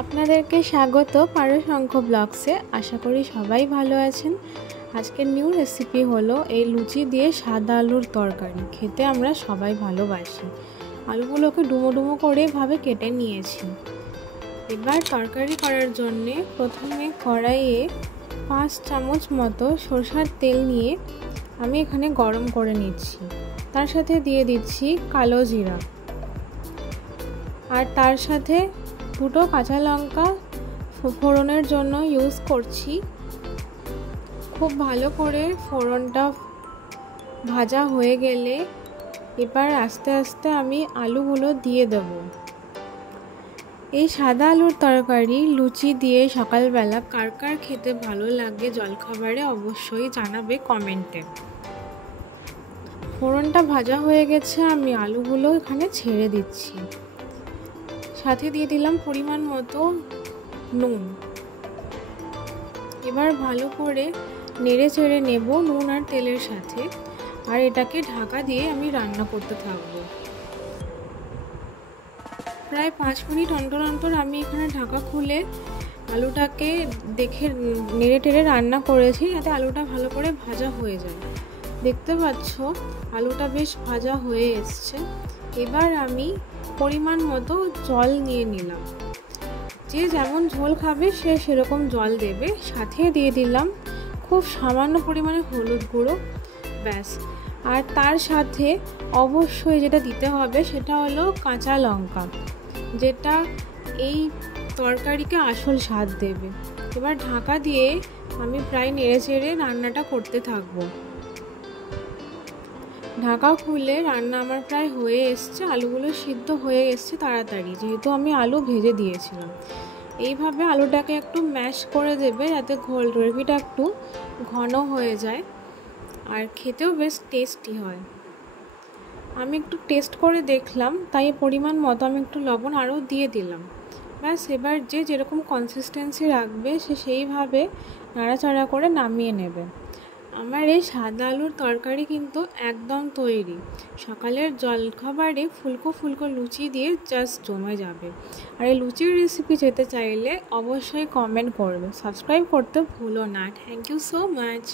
আপনাদেরকে স্বাগত পারশঙ্খ ব্লগসে। আশা করি সবাই ভালো আছেন। আজকের নিউ রেসিপি হলো এই লুচি দিয়ে সাদা আলুর তরকারি। খেতে আমরা সবাই ভালোবাসি। আলুগুলোকে ডুমো ডুমো করে এভাবে কেটে নিয়েছি। এবার তরকারি করার জন্যে প্রথমে কড়াইয়ে 5 চামচ মতো সরষের তেল নিয়ে আমি এখানে গরম করে নিচ্ছি। তার সাথে দিয়ে দিচ্ছি কালো জিরা, আর তার সাথে দুটো কাঁচা লঙ্কা ফোড়নের জন্য ইউজ করছি। খুব ভালো করে ফোড়নটা ভাজা হয়ে গেলে এবার আস্তে আস্তে আমি আলুগুলো দিয়ে দেব। এই সাদা আলুর তরকারি লুচি দিয়ে সকালবেলা কার কার খেতে ভালো লাগে জলখাবারে অবশ্যই জানাবে কমেন্টে। ফোড়নটা ভাজা হয়ে গেছে, আমি আলুগুলো এখানে ছেড়ে দিচ্ছি। সাথে দিয়ে দিলাম পরিমাণ মতো নুন। এবার ভালো করে নেড়ে চেড়ে নেব নুন আর তেলের সাথে, আর এটাকে ঢাকা দিয়ে আমি রান্না করতে থাকবো। প্রায় 5 মিনিট অন্তর অন্তর আমি এখানে ঢাকা খুলে আলুটাকে দেখে নেড়ে টেড়ে রান্না করেছি, যাতে আলুটা ভালো করে ভাজা হয়ে যায়। দেখতে পাচ্ছ আলুটা বেশ ভাজা হয়ে এসছে। এবার আমি পরিমাণ মতো জল নিয়ে নিলাম। যে যেমন ঝোল খাবে সে সেরকম জল দেবে। সাথে দিয়ে দিলাম খুব সামান্য পরিমাণে হলুদ গুঁড়ো, ব্যাস। আর তার সাথে অবশ্যই যেটা দিতে হবে সেটা হলো কাঁচা লঙ্কা, যেটা এই তরকারিকে আসল স্বাদ দেবে। এবার ঢাকা দিয়ে আমি প্রায় নেড়ে চেড়ে রান্নাটা করতে থাকবো। ঢাকা খুলে রান্না আমার প্রায় হয়ে এসছে। আলুগুলো সিদ্ধ হয়ে এসছে তাড়াতাড়ি, যেহেতু আমি আলু ভেজে দিয়েছিলাম। এইভাবে আলুটাকে একটু ম্যাশ করে দেবে, যাতে গ্রেভিটা একটু ঘন হয়ে যায় আর খেতেও বেশ টেস্টি হয়। আমি একটু টেস্ট করে দেখলাম, তাই পরিমাণ মতো আমি একটু লবণ আরও দিয়ে দিলাম। ব্যাস, এবার যে যেরকম কনসিস্টেন্সি রাখবে সে সেইভাবে নাড়াচাড়া করে নামিয়ে নেবে। আমার এই সাদা আলুর তরকারি কিন্তু একদম তৈরি। সকালের জলখাবারে ফুলকো ফুলকো লুচি দিয়ে জাস্ট জমে যাবে। আর এই লুচির রেসিপি যেতে চাইলে অবশ্যই কমেন্ট করবে, সাবস্ক্রাইব করতে ভুলো না। Thank you so much.